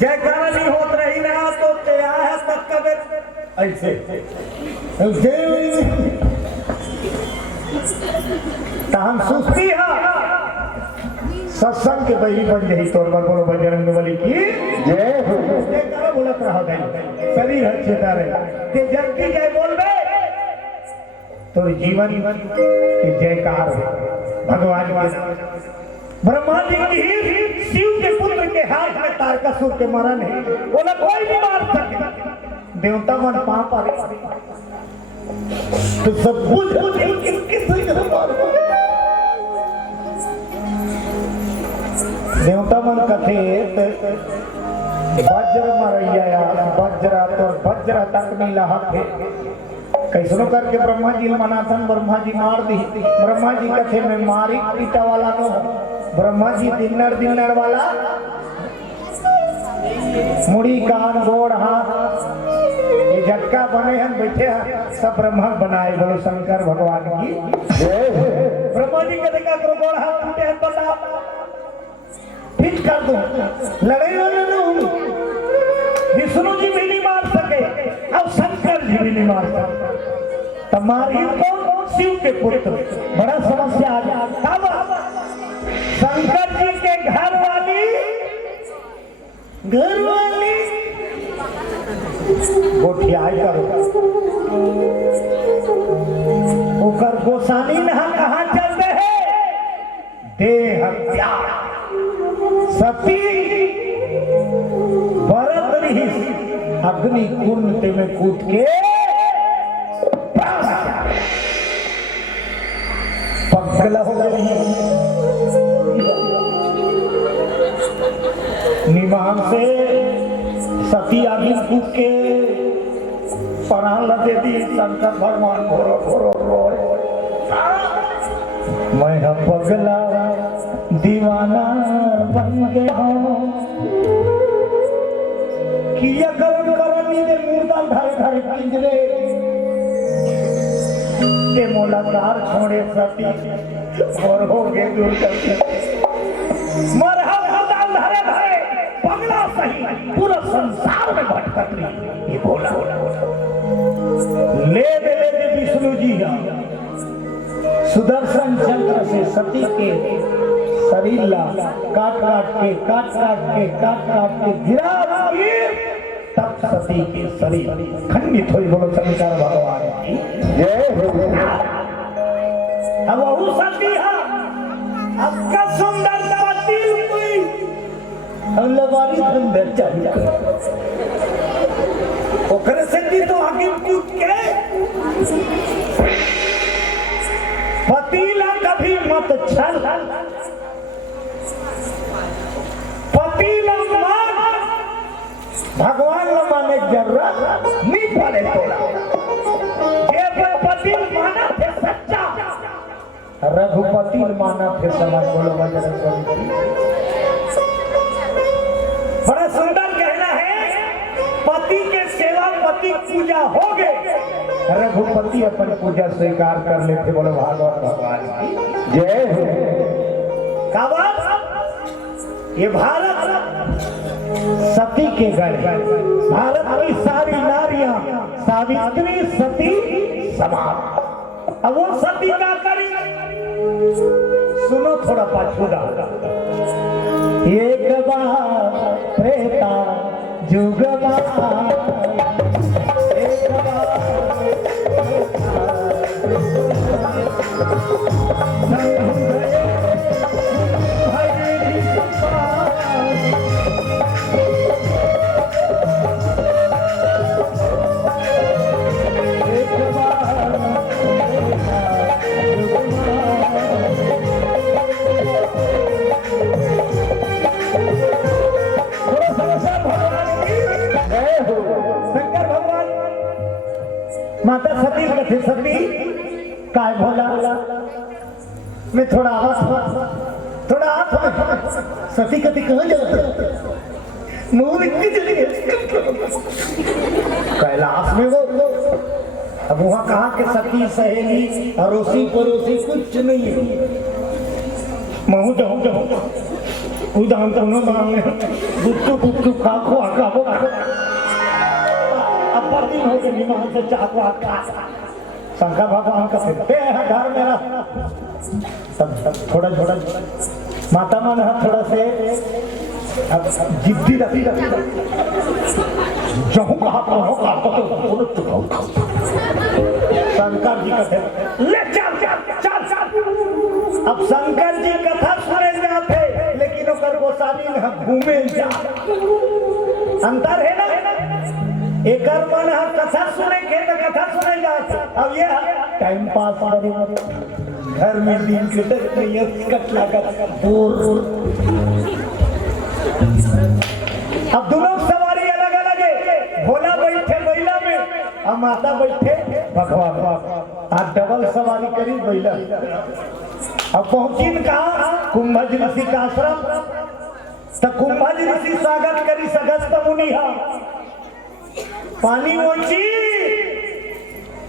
जयकारा नहीं होत रही ना तो क्या है तक कबे ऐसे हम सुस्ती है सत्संग के बही बन गई तौर पर बोलो बजरंग बली की जय हो। जयकारा बोलत रहा गई शरीर अच्छे रहे ते जब की जय बोल बे तो जीवन के जयकार भगवान के ब्रह्मा जी की शिव के पुत्र के हाथ में तारकासुर के मरण है बोला कोई भी मार सके देवता मन पाप आ तो सब देवता मन कथे वज्र मरैया वज्र तो वज्र तक नहीं लहक है कैसनो करके ब्रह्मा जी मनाथन ब्रह्मा जी मार दी ब्रह्मा जी कथे में मारी पीटा वाला नो ब्रह्मा जी दिनर वाला मुड़ी कान गोड़ हाथ ये झटका बने हैं बैठे हैं सब ब्रह्मा बनाए बोलो शंकर भगवान की ब्रह्मा जी के देखा करो गोड़ हाथ टूटे हैं बता फिट कर दो लड़ाई वाले विष्णु जी भी नहीं मार सके अब शंकर जी भी नहीं मार सके तुम्हारी कौन शिव के पुत्र बड़ा समस्या आ गया शंकर जी के घर वाली गोठियाई करो ओकर गोसानी नहा कहाँ चलते हैं देह हत्या सती भरत रही अग्नि कुंड में कूद के पगला हो गई निमान से सती अग्नि कूद के प्राण लगे दी शंकर भगवान घोरो घोरो रोए मैं पगला दीवाना बन गया किया गरम करनी दे मुर्दा ढाई ढाई पिंजरे ते मोलादार छोड़े सती और हो गए दूर करके मरहा हदाल धरे धरे पगला सही पूरा संसार में भटकत रही ये बोला ले दे विष्णु जी सुदर्शन चक्र से सती के शरीर ला काट के गिरा तब सती के शरीर खंडित हुई बोलो शंकर भगवान की जय हो। अब वो सती है आपका सुंदर पति हुई हम लवारी सुंदर चाहिए ओकरे से दी तो आगे कूद के पतीला कभी मत छल पतीला मान भगवान न माने जरूरत नहीं पड़े तोड़ा ये पति माना थे सच्चा रघुपति माना थे समाज बोलो बड़ा सुंदर कहना है पति के सेवा पति पूजा हो गए रघुपति अपन पूजा स्वीकार कर लेते बोलो भागवत भगवान की जय हो। ये भारत सती के गढ़ भारत की सारी नारियां सावित्री सती समान अब वो सती का करी सुनो थोड़ा पाछूदा एक बार त्रेता जुग माता सती कथे सती काय भोला मैं थोड़ा सती कथी कहाँ जाता मुंह निकल चली कैलाश में वो अब वहाँ कहा कि सती सहेली अड़ोसी पड़ोसी कुछ नहीं है महू जाऊँ उदाहरण तो न बनाने गुप्चुप खाखो आकाबो अब पति हो के निमान से चाहवा का शंकर भगवान का फिरते हैं घर मेरा सब थोड़ा माता मन है थोड़ा से अब जिद्दी रखी जहूं कहा तो शंकर जी कहते ले चल अब शंकर जी कथा सुने जाते लेकिन ओकर गोसावी में घूमे जा अंतर है ना एकर मन है कथा सुने के तो कथा सुने जाते अब ये टाइम पास करे घर में दिन के तक ये कट लगा अब दोनों सवारी अलग अलग है भोला बैठे बैला में और माता बैठे भगवान आज डबल सवारी करी बैला अब पहुंची कहा कुंभज ऋषि का आश्रम तो कुंभज ऋषि स्वागत करी सगस्त मुनि पानी मोची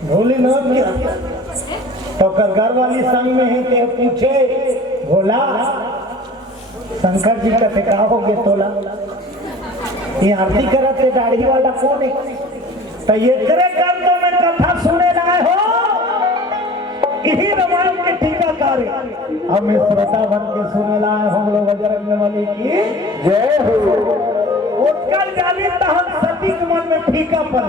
भोलेनाथ क्या तो घर वाली संग में है के पूछे भोला शंकर जी का ठेका हो गए तोला ये आरती करते दाढ़ी वाला कौन है तो ये करे कर तो मैं कथा सुने लाए हो यही रामायण के टीकाकार हम श्रोता बन के सुने लाए हम लोग बजरंगबली की जय हो उत्कल जाली तहत सती के मन में फीका पा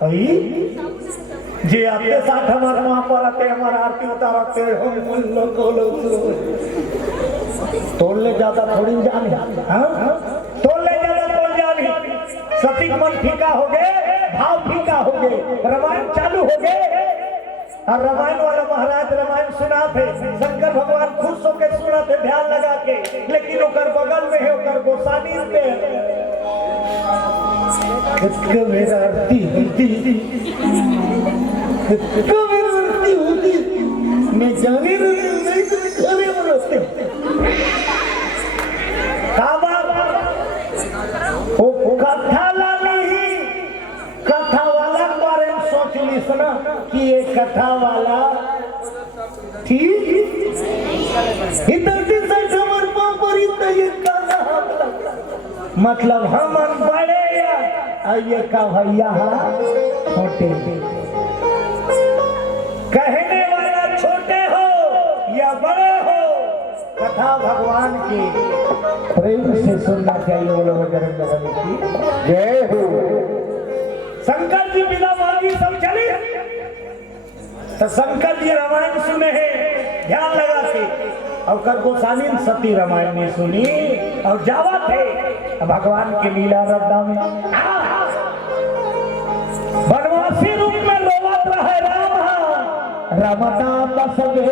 जी आपके साथ हमारे वहां पर आते हमारा आरती उतारते तोड़ ले जाता थोड़ी जानी तोड़ ले जाता तोड़ जानी सती मन फीका हो गए भाव फीका हो गए रामायण चालू हो गए और रामायण वाला महाराज रामायण सुना थे शंकर भगवान खुश होकर सुना थे ध्यान लगा के लेकिन ओकर बगल में है ओकर गोसानी पे मेरा आरती होती मैं जाने नहीं खड़े बरसते कथा वाला बारे में सोच ली सुना कि ये कथा वाला ठीक इधर से समर्पण पर इतना ये मतलब हम बड़े ये का भैया छोटे कहने वाला छोटे हो या बड़े हो कथा भगवान की प्रेम से सुनना चाहिए बोलो बजरंगबली की जय हो शंकर जी बिना मांगी सब चले तो शंकर जी रामायण सुने हैं ध्यान लगा के और कर गोसानी सती रामायण ने सुनी और जावा थे भगवान के लीला रद्दा में बनवासी रूप में लोवत रहे रामता बसवे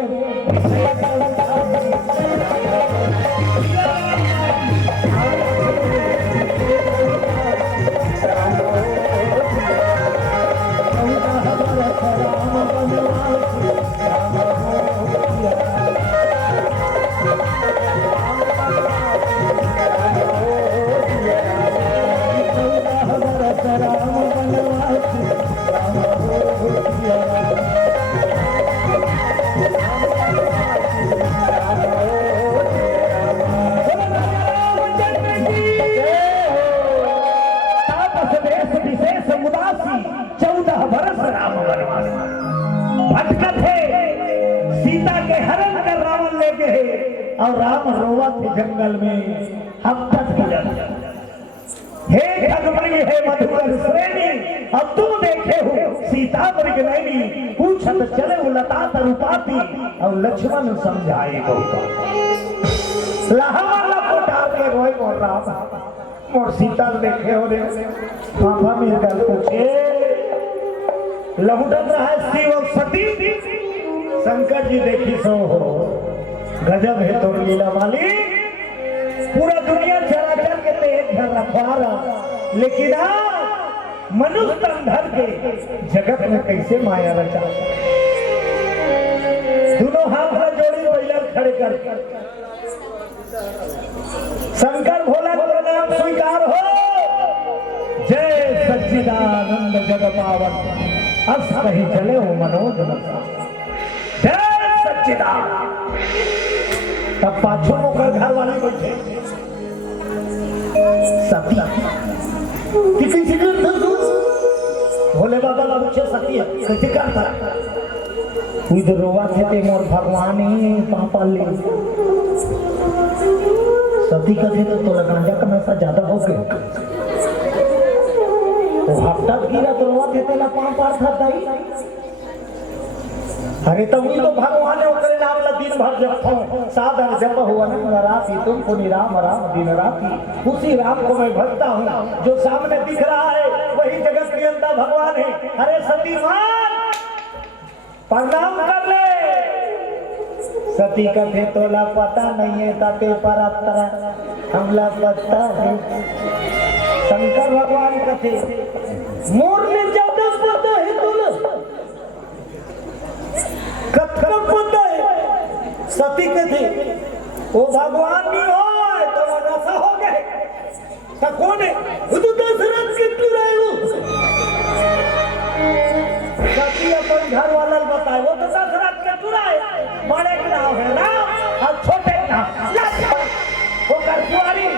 और राम रोवा थे जंगल में अब तक हे खगमृग हे मधुकर श्रेणी अब तुम देखे हो सीता मृग नैनी पूछत चले लता तरुपाती और लक्ष्मण समझाए लहावाला कोठार के रोए मोर राम मोर सीता देखे हो रे पापा मेरे गल पूछे लहुटत रहा शिव और सती शंकर जी देखी सो हो गजब है तो लीला वाली पूरा दुनिया चराचर के ते एक घर रखवारा लेकिन मनुष्य तन धर के जगत में कैसे माया रचा दोनों हाथ में जोड़ी बैल खड़े कर शंकर भोला का नाम स्वीकार हो जय सच्चिदानंद जग पावन अस कहीं चले हो मनोज जय सच्चिदानंद अब पाछो मोकर घर वाले बैठे सती किसी जिक्र भोले बाबा का बच्चे सती है कैसे करता इधर रोवा थे ते मोर भगवान ही पापा ले सती का थे तो गांजा का नशा ज्यादा हो गया वो हफ्ता गिरा तो रोवा थे तेला पापा था दाई अरे तो वही तो भगवान ने उनके नाम ला दिन भर जपो साधन जप हुआ ना राति तुम पुनि राम राम दिन राति उसी राम को मैं भजता हूँ जो सामने दिख रहा है वही जगत नियंता भगवान है। अरे सती मान प्रणाम कर ले सती कथे तोला पता नहीं है ताते पर हमला पता है शंकर भगवान कथे मोर ने ज्यादा पता है तोला कथम पता है सती कथे वो भगवान भी हो तो नशा हो गए तो कौन है वो तो दशरथ के तू रहे हो सती अपन घर वाला बताए वो तो दशरथ के तू रहे बड़े के नाम है ना और छोटे के नाम वो करपुआरी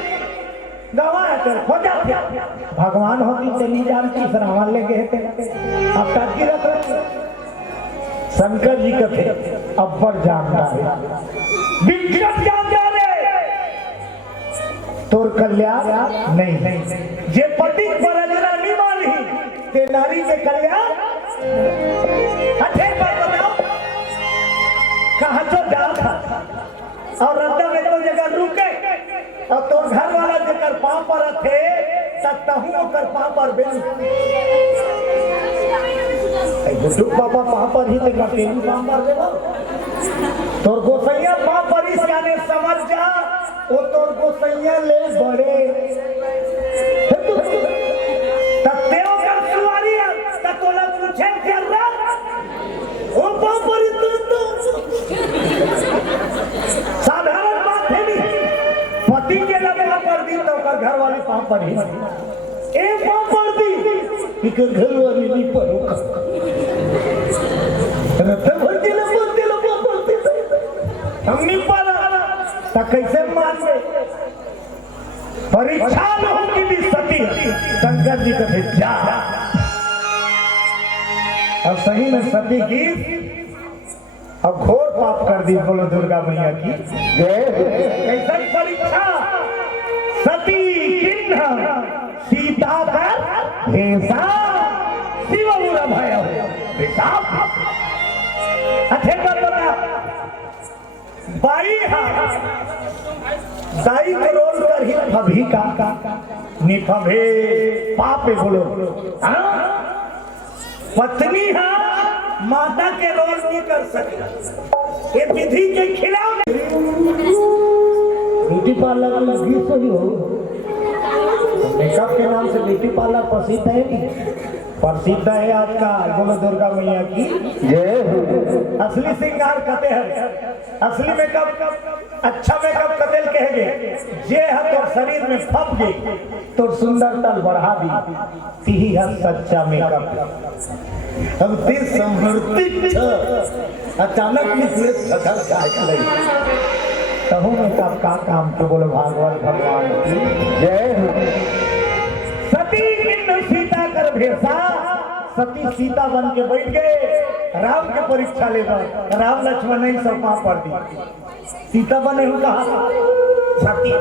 गवा है तेरे हो जाते भगवान होती चली जानती सरावन लेके थे अब तक की रख शंकर जी का थे अब्बर जानता है विक्रम जानता है तोर कल्याण नहीं जे पति परजना नहीं मानी ते नारी के कल्याण अठे बात बताओ कहाँ तो जा था और रद्दा में तो जगह रुके और तो घर वाला जगह पाँव पर थे तब तहु कर पाँव पर बेल बुजुर्ग पापा पाँव पर ही देखा तेरी पाँव पर देना तोर गोसैया पाँव पर इस यानी समझ जा वो तोर गोसैया ले बड़े तत्तेओ कर सुवारी तत्तोला पूछे क्या रहा वो पाँव पर साधारण बात है नहीं पति के लगे पर दी तो कर घर वाली पाँव पर ही एक पाँव पर दी एक घर वाली नहीं पर हम नहीं पढ़ा कैसे मान गए परीक्षा न होगी भी सती शंकर जी का जा अब सही में सती की अब घोर पाप कर दी बोलो दुर्गा मैया की कैसा परीक्षा सती किन्ह सीता का भेषा शिव बुरा भय अच्छे कर बता बाई दाई के रोल कर ही फभी का निफभे पापे बोलो पत्नी माता के रोल नहीं कर सकती ये विधि के खिलाफ ब्यूटी पार्लर लगी सही हो मेकअप के नाम से ब्यूटी पार्लर प्रसिद्ध है नहीं प्रसिद्ध है आज का बोलो दुर्गा मैया की असली श्रृंगार कहते हैं असली मेकअप अच्छा मेकअप कतेल कहेंगे जे है तो शरीर में फप गई तो सुंदरता बढ़ा दी यही है सच्चा मेकअप हम तीस समृद्धि अचानक निकले तहु मेकअप का काम तो बोलो भागवत भगवान की जय सती सीता कर भेषा सती सीता बन के बैठ गए राम के परीक्षा लेगा राम लक्ष्मण नहीं सब पाँव पड़ दी सीता बने हूँ कहा सती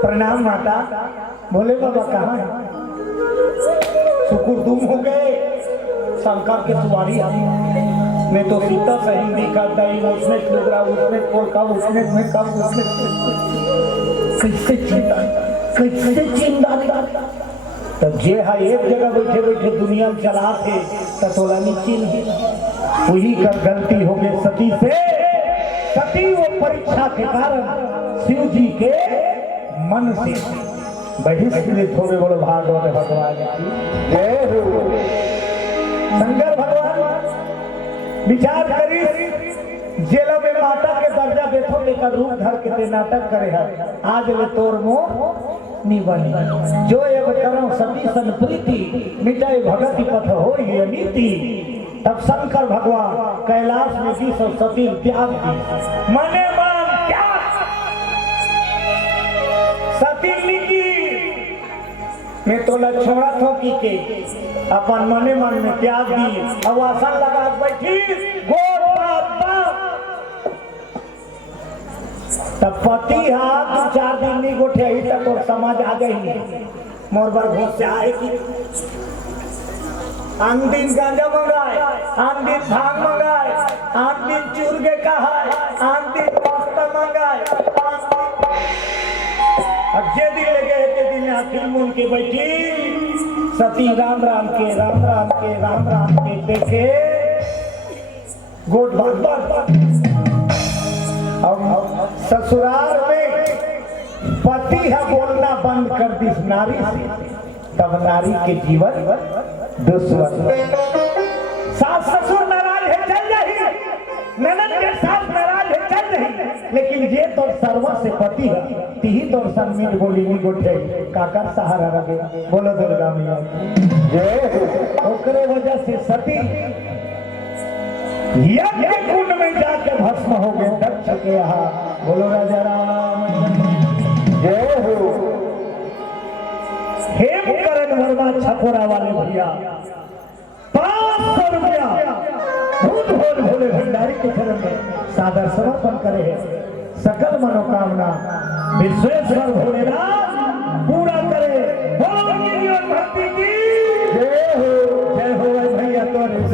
प्रणाम माता बोले बाबा कहाँ है शुक्र तुम हो गए शंकर के सवारी मैं तो सीता से हिंदी करता ही उसने लुगरा उसने पोलका उसने में कब उसने कैसे चिंता तब जे है एक जगह बैठे बैठे दुनिया में चला थे तोला नीचे वही कर गलती हो गई सती से सती वो परीक्षा के कारण शिव जी के मन से बहिष्कृत हो गए बोलो भागवत भगवान की जय हो शंकर भगवान विचार करी जेल में माता के दर्जा देखो लेकर रूप धर के ते नाटक करे है आज ले तोर मोह नहीं बनी जो एव करो सती सन प्रीति मिटाए भगति पथ हो ये नीति तब शंकर भगवान कैलाश में जी सब सती त्याग दी मने मान मैं तो छोड़ा थोकी के अपन मने मन में त्याग दी अब आसन लगा बैठी गोड़ तब पति हाथ 2-4 दिन नहीं गोठे ही तक तो समझ आ गई मोर बार घोष से आएगी आन दिन गांजा मंगाए आन दिन भांग मंगाए आन दिन चूरगे कहाए आन दिन पास्ता मंगाए अच्छे दिन लगे ते दिन आखिर मुन के बैठी सती राम राम के देखे गोट बात अब ससुराल में पति है बोलना बंद कर दी नारी से तब नारी के जीवन दुश्मन सास ससुर नाराज है चल रही ननद के साथ नाराज है चल रही लेकिन ये तो सर्व से पति है तीही तो सन्मीत बोली नहीं गोठे काका सहारा रहे बोलो दुर्गा मैया जय ओकरे वजह से सती यज्ञ कुंड में जाके भस्म हो गए दक्ष के यहाँ बोलो राजा राम जय हो हेम करण वर्मा छपोरा वाले भैया 500 रुपया भूत भोल भोले भंडारी के चरण में सादर समर्पण करे हैं सकल मनोकामना विश्वेश्वर भोलेनाथ पूरा करे बोलो जीवन भक्ति की जय हो भैया तोरे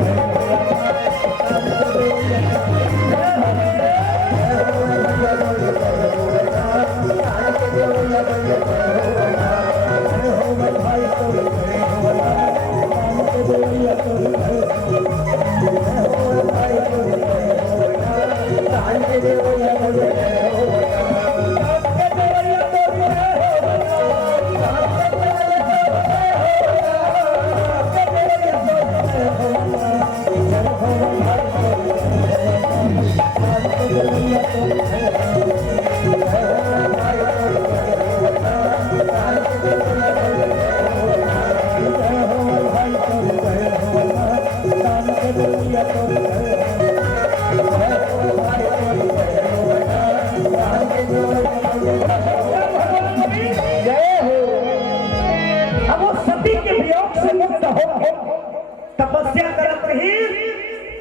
तपस्या करत रही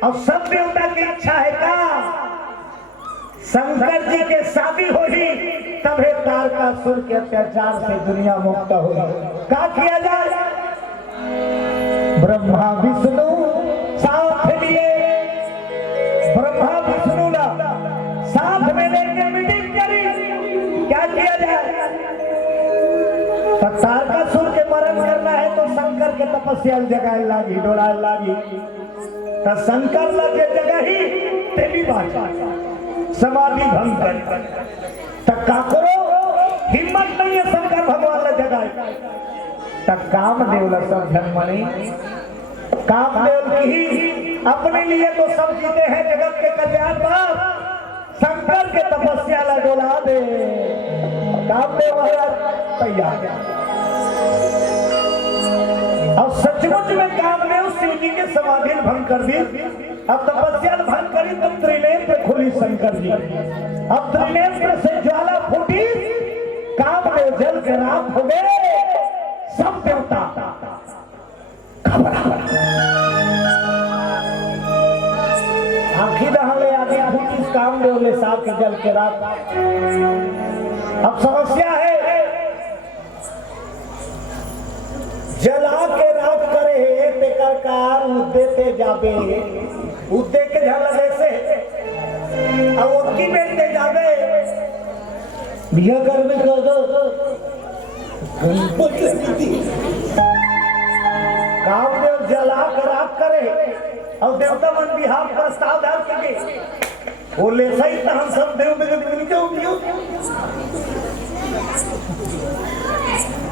और सब देवता की इच्छा है का शंकर जी के शादी होगी तबे तारकासुर के अत्याचार से दुनिया मुक्त होगी क्या किया जाए ब्रह्मा विष्णु साथ लिए ब्रह्मा विष्णु ना साथ में लेकर मीटिंग करी क्या किया जाए तारकासुर के मरण करना है तो शंकर के तपस्या जगह लागी डोला लागी तो शंकर लगे जगह ही तेरी बात समाधि भंग कर तक का करो हिम्मत नहीं है शंकर भगवान ने जगह तक कामदेव ला सब जन्मनी कामदेव की ही अपने लिए तो सब जीते हैं जगत के कल्याण पर शंकर के तपस्या ला डोला दे कामदेव महाराज तैयार और सचमुच में कामदेव शिव जी के समाधि भंग कर दी अब तपस्या भंग करी तो त्रिनेत्र खुली शंकर जी अब त्रिनेत्र से ज्वाला फूटी कामदेव जल के राख हो गए सब देवता आखिर हमें आगे फूटी कामदेव ले साथ के जल के राख अब समस्या है जला के रात करे तेकर कार उद्देते जाबे उद्दे के झलने से अब उनकी बेटे जाबे बिया करने कर दो कामदेव जला के रात करे और देवता मन बिहार प्रस्ताव डाल के वो ले सही तो हम सब देव में क्यों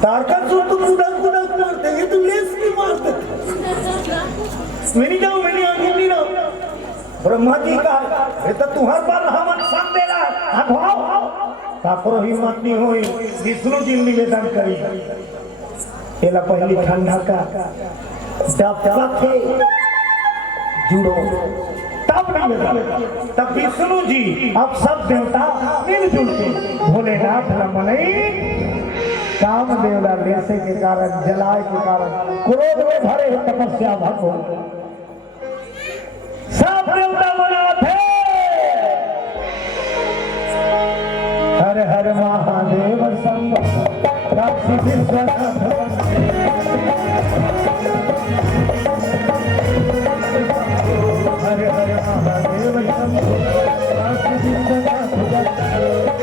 तारकासुर तो पूरा मारते हैं तो लेस नहीं मारते मैंने आंखों नहीं ना ब्रह्मा जी का ये तो तुम्हारे पर हमन सब दे रहा है ताकरो हिम्मत नहीं हुई विष्णु जी निवेदन करी एला पहली ठंडा का थे जुड़ो तब विष्णु जी अब सब देवता मिलजुल के भोलेनाथ न मनाई कामदेव ला लेसे के कारण जलाए के कारण क्रोध में भरे तपस्या भंग हो सब देवता मना थे। हर हर महादेव शंभो काशी विश्वनाथ हर हर महादेव शंभो काशी विश्वनाथ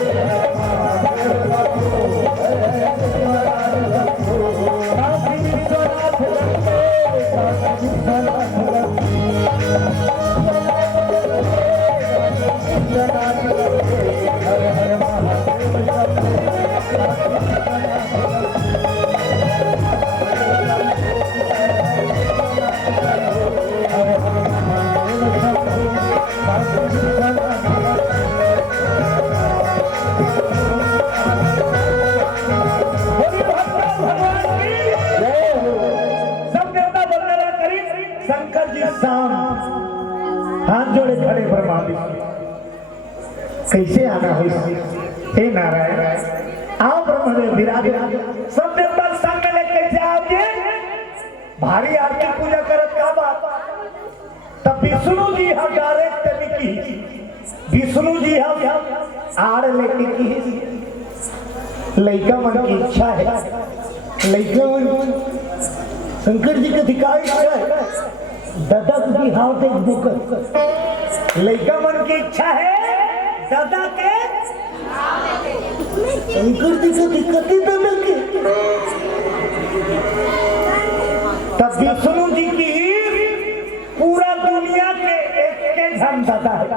हाथ जोड़े खड़े ब्रह्मा कैसे आना हो हे नारायण आओ ब्रह्मदेव विराज सब देवता सामने ले कैसे आओगे भारी आरती पूजा करत का बात तब विष्णु जी हा डायरेक्ट निकी विष्णु जी हा आड़ लेके की लइका मन की इच्छा है लइका मन शंकर जी के अधिकार है दादा की हाथ एक बुकर लइका मन की इच्छा है दादा के शंकर जी को दिक्कत ही दादा की तब विष्णु जी की पूरा दुनिया के एक धन दादा है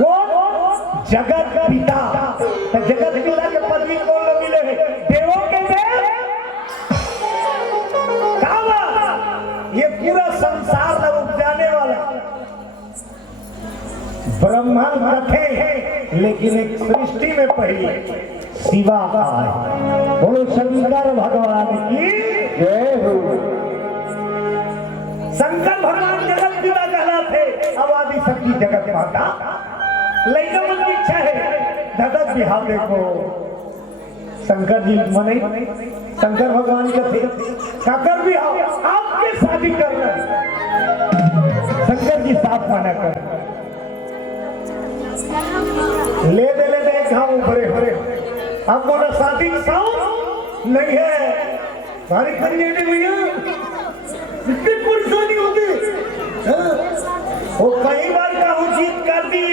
कौन जगत पिता तो जगत पिता के पदवी कौन लोग मिले हैं देवों के देव ये पूरा संसार में उपजाने वाला ब्रह्मा रखे लेकिन एक सृष्टि में पहले शिवा का है बोलो शंकर भगवान की जय हो। शंकर भगवान जगत पिता कहलाते अब आदि शक्ति जगत माता लेकिन उनकी इच्छा है धड़क बिहावे को शंकर जी मने शंकर भगवान के थे काकर भी आपके शादी कर रहे शंकर जी साफ माना कर ले दे घाव भरे भरे आप बोला शादी साउंड नहीं है भारी खरीदे भैया कितनी परेशानी होती वो कई बार का जीत कर दी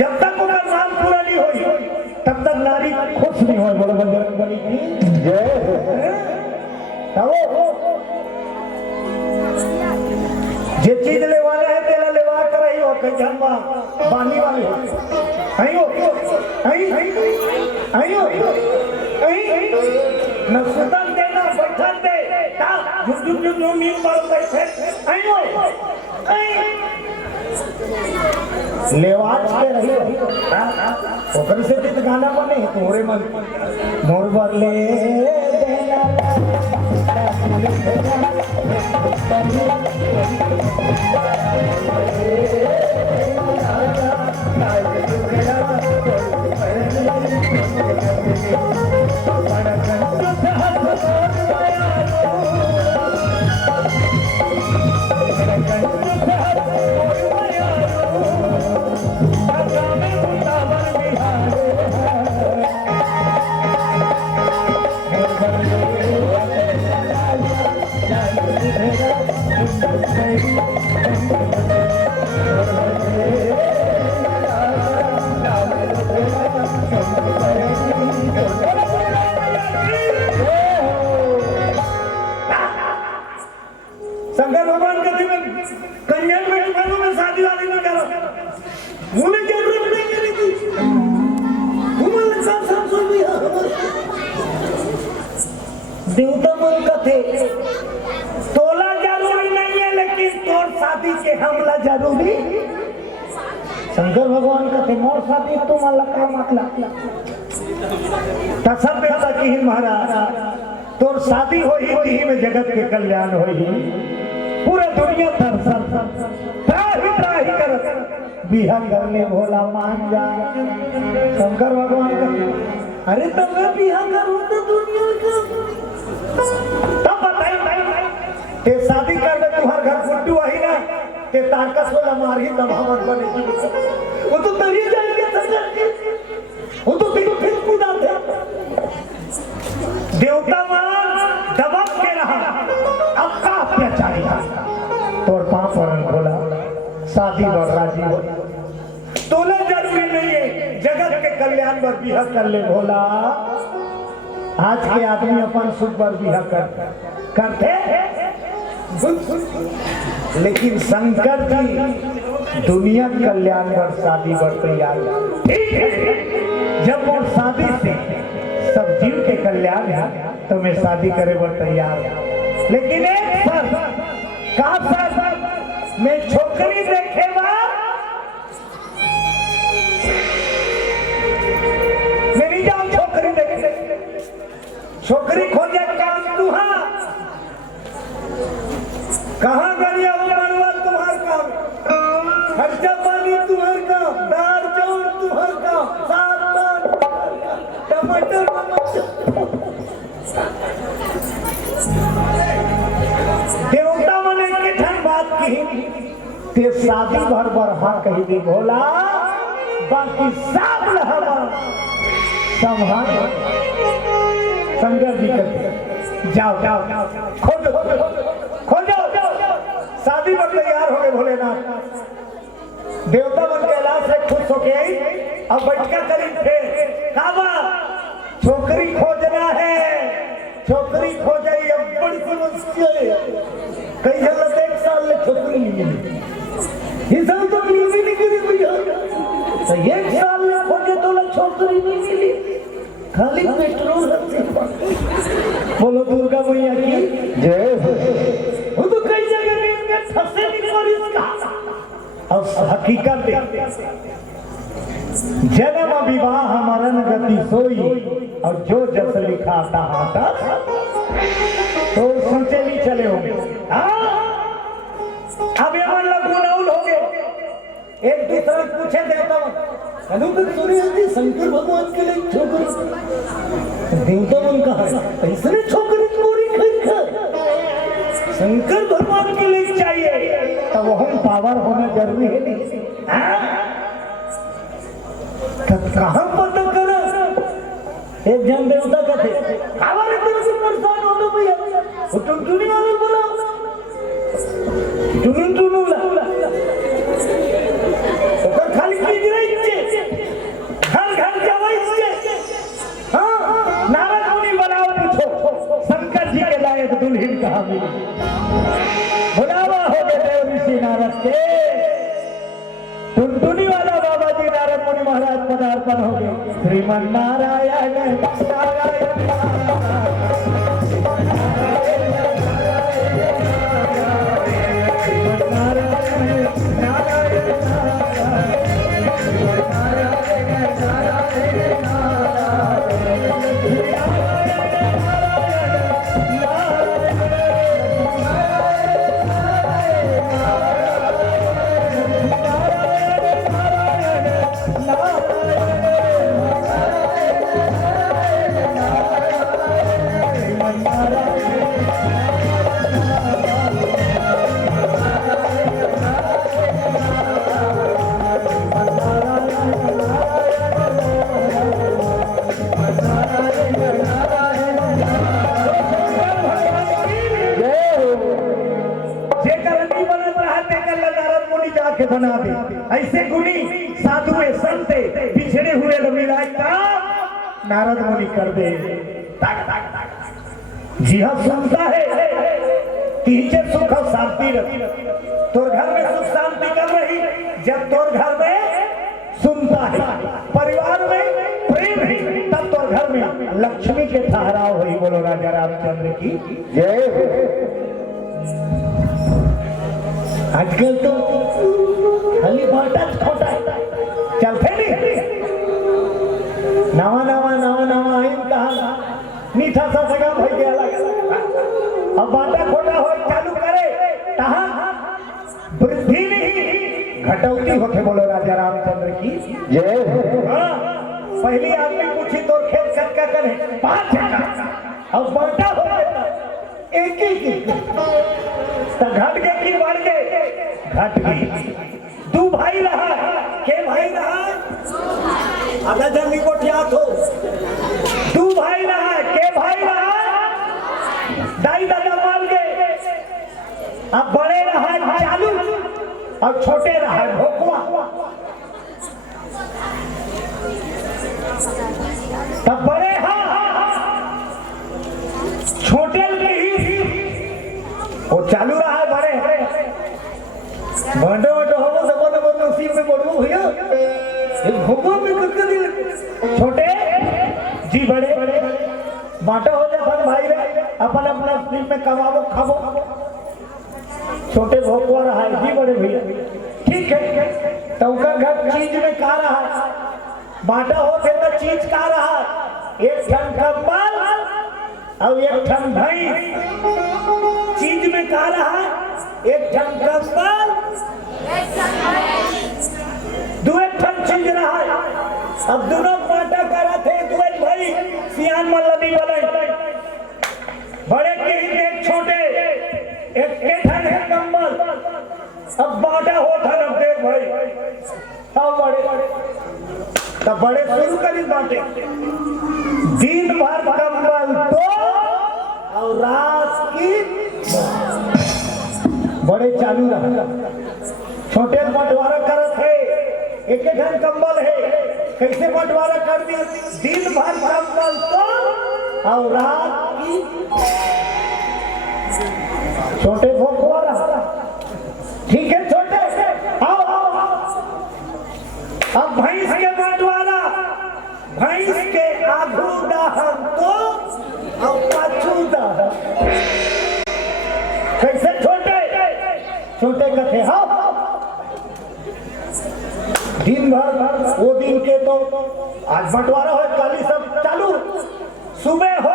जब तक उनका नाम पूरा नहीं हो तब तक नारी खुश नहीं हो बोलो बजरंग बली की जय। जे चीज लेवाना है तेरा लेवा कर ही हो कहीं जन्मा बानी वाले आइयो आइयो आइयो न सुतन देना बैठन दे झुक झुक झुक झुक नींद पर बैठे आइयो लेवाज के रही ओकर से जित गाना बने तोरे मन मोर बर ले शंकर भगवान कहते हैं कन्या में शादी वाली में करो मुझे जरूरत नहीं करी थी देवता मन का थे तोला जरूरी नहीं है लेकिन तोर शादी के हमला जरूरी शंकर भगवान का थे मोर शादी तुम अल्लाह का मतलब सब बेटा की महाराज तोर शादी हो ही में जगत के कल्याण हो ही पूरा दुनिया त्राही कर बिहा करने भोला मान जा। शंकर भगवान का अरे तब मैं बिहा करूं तो दुनिया का तब बताई ते शादी कर ले तुम्हार घर फुट्टू वही ना ते तारकस वाला मार ही तब हमर बने वो तो तभी जाएंगे सर वो तो देखो फिर कूदा थे देवता मान दबक के रहा अब का अत्याचारी और पांच वरण खोला शादी और राजी हो तोले जरूरी नहीं है जगत के कल्याण पर बिहा कर ले भोला। आज के आदमी अपन सुख पर बिहा करते लेकिन शंकर जी दुनिया कल्याण पर शादी पर तैयार ठीक है। जब वो शादी से सब जीव के कल्याण है तो मैं शादी करे पर तैयार हूं लेकिन एक सर मैं छोकरी देखे मेरी जान छोकरी देखे छोकरी खोजे काम तुहा कहाँ गरिया बनवा तुम्हार काम खर्चा पानी तुम्हार काम दाल चावल तुम्हार काम साग पान टमाटर देवता मने के ठन बात की ते शादी भर हाँ कही दी भोला बाकी सब लहरा संभाल शंकर जी करते जाओ खोजो शादी पर तैयार हो गए भोलेनाथ देवता मन कैलाश से खुश होके आई अब बैठका करी थे काबा छोकरी खोजना है छोकरी खोजाई अब बड़ी समस्या है कई हालत एक साल में छोकरी नहीं मिली इस साल तो मिली नहीं करी भैया तो एक साल में खोजे तो छोकरी नहीं मिली खाली पेट्रोल बोलो दुर्गा मैया की जय वो तो कई जगह में फंसे नहीं और हकीकत जन्म विवाह मरण गति सोई और जो जस लिखा था तो सोचे नहीं चले होंगे अब ये मन लगुनाउल हो गए एक दूसरे पूछे देवता सुनी शंकर भगवान के लिए छोकरी देवता मन कहा इसने छोकरी पूरी शंकर भगवान के लिए चाहिए तब हम पावर होना जरूरी है नहीं कहाँ पता करा एक जन देवता का थे हमारे तरफ से परेशान हो गए भैया वो टुनटुनी वाले बोला टुनटुनु खाली कीज रही घर घर जावाई हाँ नारद मुनि बनाओ पूछो शंकर जी के लायक दुल्हन कहाँ मिली बुलावा हो गए देव ऋषि नारद के टुनटुनी वाला बाबा जी नारद मुनि महाराज पदार्पण हो गए श्रीमन नारायण बना दे ऐसे गुणी साधु संते बिछड़े हुए मिलाए नारद मुनि कर दे जी हाँ सुनता है तीजे सुख और शांति तोर घर में सुख शांति कर रही जब तोर घर में सुनता है परिवार में प्रेम है तब तोर घर में लक्ष्मी के ठहराव हुई। बोलो राजा रामचंद्र की जय। आजकल तो खाली बाटा खोटा चलते नहीं नवा नवा नवा नवा कहा मीठा सा सगा भाई के अलग अब बाटा खोटा हो चालू करे कहा वृद्धि नहीं कटौती होके बोलो राजा रामचंद्र की जय। हाँ, पहली आदमी पूछी तो खेत चक्का करे 5 चक्का अब बांटा हो गया एक ही तो घट गए कि बढ़ गए घट गई। 2 भाई रहा के भाई रहा अगर जल्दी को याद हो 2 भाई रहा के भाई रहा दाई दादा मान गए। अब बड़े रहा चालू और छोटे रहा भोकवा। तब बड़े छोटे के ही वो चालू रहा है बड़े बड़े बड़े हो सब बोलो उसी में बोलो भैया भोकवा में करके दिल छोटे जी बड़े बांटा हो जाए भाई रे अपन अपना स्टीम में कमाओ खाओ। छोटे भोकवा रहा है जी बड़े भैया ठीक है तो उनका घर चीज में कहा रहा है बांटा हो थे तो चीज कहा रहा एक ठन कंबल और एक ठन भाई चीज में कहा रहा एक ठन कंबल 2 ठन चीज रहा। अब दोनों बांटा करा थे 2 भाई सियान मल्लदी बने बड़े के ही एक छोटे एक ठन है कंबल। अब बांटा हो ठन अब देख भाई अब बड़े तब बड़े शुरू करी बांटे दिन भर कंबल तो और रात की बड़े चालू रहा। छोटे बंटवारा करत है एक ठन कंबल है कैसे बंटवारा कर दी दिन भर कंबल तो और रात की छोटे भोकवा रहा ठीक है छोटे आओ अब भैंस के बंटवारा भैंस के आगू दाहन तो और पाछू दाहन कैसे छोटे छोटे कथे हाँ दिन भर वो दिन के तो आज बंटवारा हो काली सब चालू सुबह हो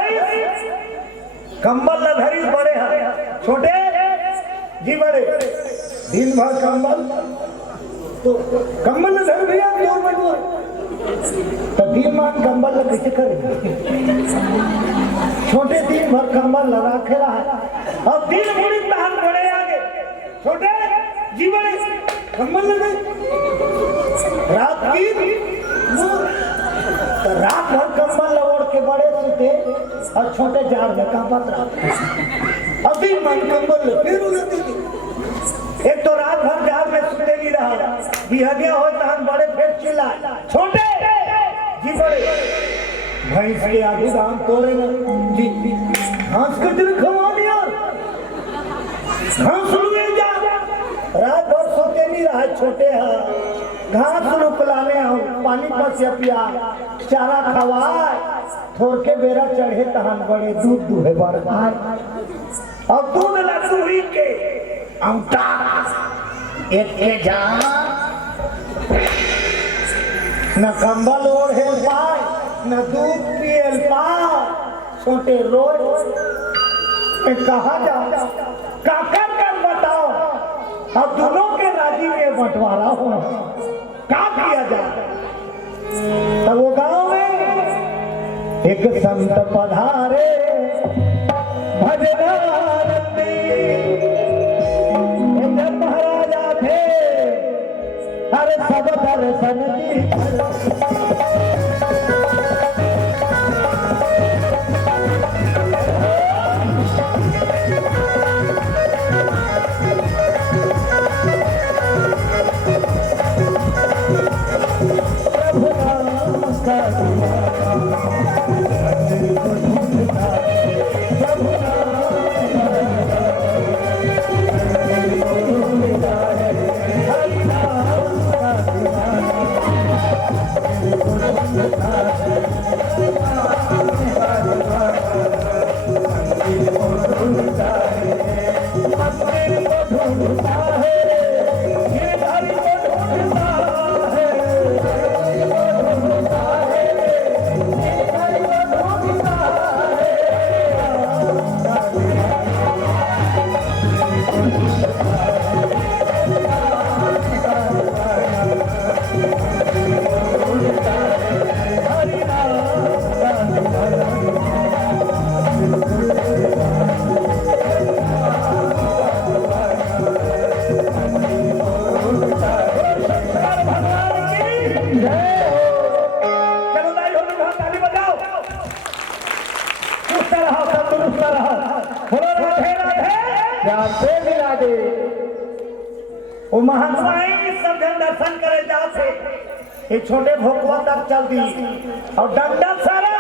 कंबल न धरी बड़े हैं छोटे जी बड़े दिन भर कंबल तो कंबल न धर भैया क्यों बंटवा तो दिन मान कंबल न कैसे करेंगे छोटे दिन भर कंबल न रखे रहा अब दिन बुरी तहन बड़े आगे छोटे जी बड़े कंबल न रात की तो रात भर कंबल ओढ़ के बड़े सुते और छोटे जार में कांपत रहा। अभी मन कंबल फिर उड़ती थी एक तो रात भर जार में सुते नहीं रहा बिहनिया हो तहन बड़े फिर चिल्लाए छोटे जी बड़े भैंस के आगे दाम तोड़े न जी घास के दिन खवा लिया घास लुए जा रात भर सोते नहीं रहा छोटे हैं घास रुकलाने हम पानी पर से पिया चारा खवाए थोड़ के बेरा चढ़े तहन बड़े दूध दुहे बरबार अब दूध लसूरी के अंता एक के जा न कंबल ओढ़े पाए न दूध पियल पाए छोटे रोज में कहा जा काकर कर बताओ अब दोनों के राजी में बंटवारा हो क्या किया जाए। तब वो गांव में एक संत पधारे भजनानंदी महाराजा थे हर सब दर्शन की चलो भाई हो लोग ताली बजाओ, चुस्त रहो, तंदुरुस्त रहो, बोलो राधे राधे, राधे राधे। वो महात्मा सब जन दर्शन करे जाते, ये छोटे भोकवा तक चल दी और डंडा सारा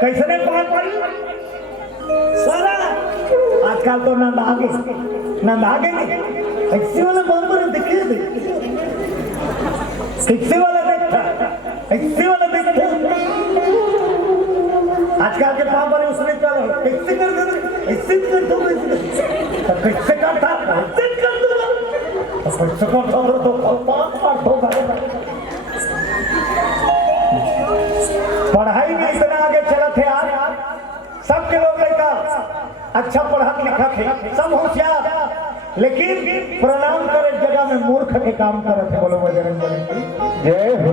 कैसे ने पार पड़ी सारा। आजकल तो नंद आगे नहीं, ऐसे वाला बम्बर दिखे थे, ऐसे वाला देखता, ऐसे वाला देखता। आजकल के पाप वाले उसने चलो कैसे कर दो, ऐसे कर दो, कैसे करता, ऐसे कर दो, कैसे करता तो पाप होगा। पढ़ाई में इतना आगे चला थे आज, सबके लोग लड़का अच्छा पढ़ा लिखा थे, सब होशियार, लेकिन प्रणाम करे जगह में मूर्ख के काम करे थे। बोलो बजरंग बली की जय हो।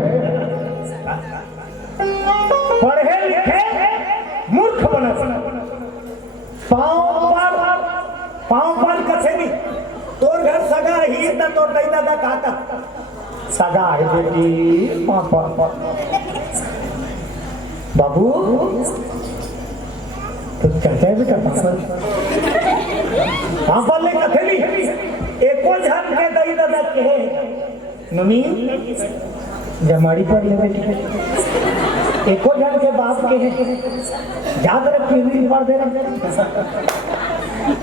पढ़े लिखे मूर्ख बना, पाँव पर कथे नहीं। तोर घर सगा ही न तो दादा काका सगा है बेटी पापा बाबू तो चलते हैं बेटा पापा ले कथे नहीं। एको झन के दई दादा के नमी जमाड़ी पर ले बेटी, एको झन के बाप के याद रख पीढ़ी पर दे रहे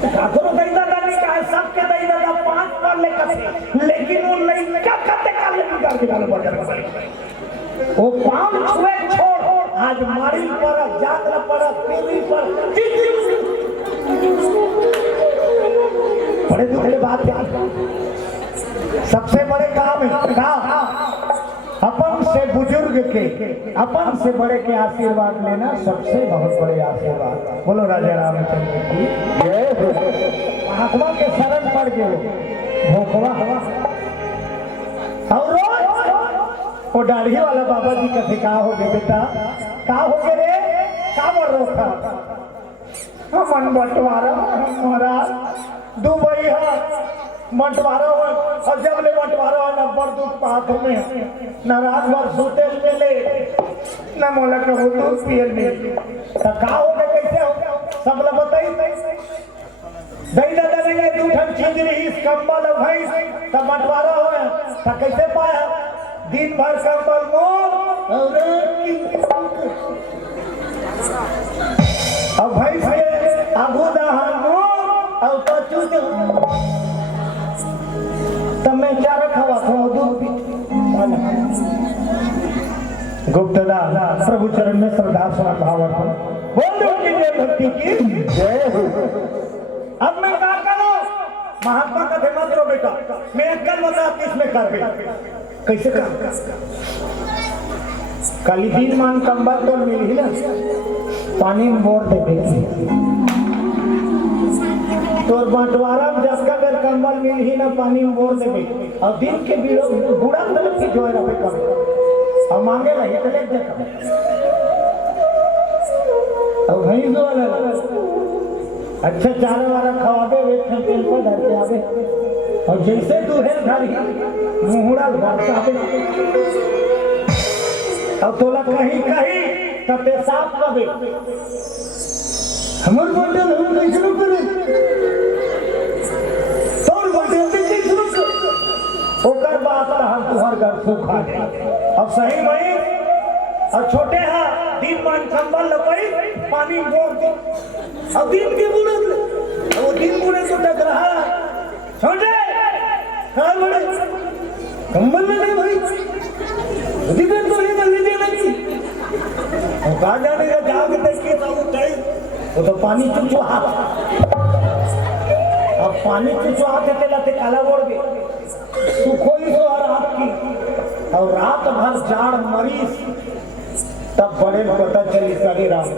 काकरो दई दादा नहीं कहा, सबके दई दादा 5 पर ले कथे, लेकिन वो लड़का कते का ले निकाल के डालो बजरंग बली। वो पांव छुए छोड़ आज मारी पर जातरा पर पीढ़ी पर बड़े दुखड़े बात है। सबसे बड़े काम है अपन से बुजुर्ग के, अपन से बड़े के आशीर्वाद लेना सबसे बहुत बड़े आशीर्वाद। बोलो राजा रामचंद्र की जय हो। महात्मा के शरण पड़ गए भोकवा और रोज वो दाढ़ी वाला बाबा जी का का हो गए बेटा, का हो गए रे, का बोल रहा था मन बंटवारा महाराज दुबई है बंटवारा हो, और जब ले बंटवारा है नंबर दूध पाथ में न रात भर सोते मिले न मोला कहो दूध पियल में तो का हो गए, कैसे हो गया सब लोग बताइए। दही दादा ने दू ठन चीज रही कंबल भाई तब बंटवारा हो तो कैसे पाया, दिन भर कंबल मोर और भाई से आगू दहान मोर और पचू तब मैं क्या रखा हुआ था दूध पी। गुप्तदा प्रभु चरण में श्रद्धा सुना भाव बोल दो कि जय भक्ति की जय हो। अब मैं क्या करूं, महात्मा का थे मत रो बेटा, मैं अक्कल बता किसमें कर कैसे कर कल दिन मान कंबल तो मिल ही ना, पानी में बोर दे तोर बंटवारा में 10 का बेर कंबल मिल ही ना, पानी में बोर देवे और दिन के बीड़ो बूढ़ा तरफ की जो है रहे कम और मांगे रही तो ले जा और वही जो वाला अच्छा चारे वाला खवाबे वे तेल पर धर के आवे और जैसे दुहेल धरी मुहरा भरसावे और तोला कहीं कहीं तब पेशाब कबे हमर बंडल हम कैसे करे तोर बंडल कैसे शुरू ओकर बात हम तुहर घर सुखा दे। अब सही भाई और छोटे हा दिन मान कंबल लपई पानी बोर दे अब दिन के बुड़े वो दिन बुड़े तो टक रहा छोटे हां बड़े कंबल ले भाई दिन तो ये ले दे नहीं और कहा जाने का जाग देख के तो उठाई वो तो पानी चुचुहा अब पानी चुचुहा के लाते काला बोड़ गए सुखोई सो रात की और रात भर जाड़ मरीज तब बड़े पता चली सगे राम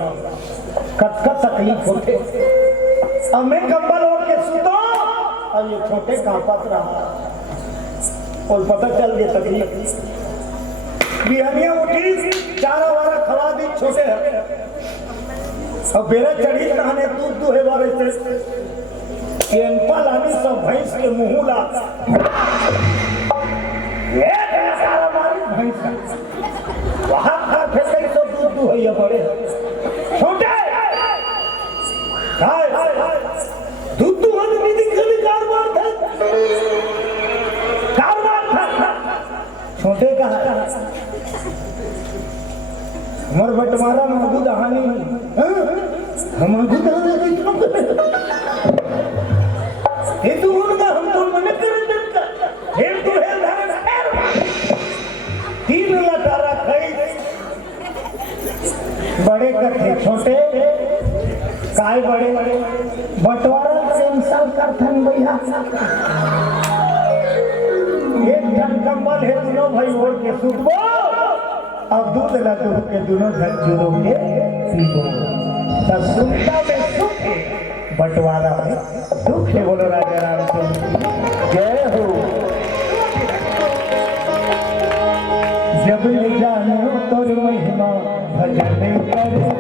कत तकलीफ होते। अब मैं कंबल ओढ़ के सुतो और ये छोटे कांपत रहा और पता चल गया तकलीफ बिहनिया उठी चारा वारा खवा दी छोटे अब बेरा चढ़ी नहाने दूध दुहे वाले से एनपा लानी सब भैंस के मुंह ला भैंसा वहां खा फेंकै तो दूध दुहैया पड़े छोटे काय दूध दुहन में दिखली कारबार था छोटे कहा हमर बटवारा में दूध हानि हम दूध हानि ये तू उनका हम तो मन कर देता हेल तू हेल धारे तीन लटारा खाई बड़े कथे छोटे काय बड़े बटवारा प्रेम साल करथन भैया एक जन कंबल है दोनों भाई ओढ़ के सुतबो अब दूध ला दूध के दोनों धन जुड़ो के पीबो तब सुनता में सुख है बटवारा में दुख है बोलो राजा रामचंद्र जय हो जब ले जानो तोर महिमा भजन कर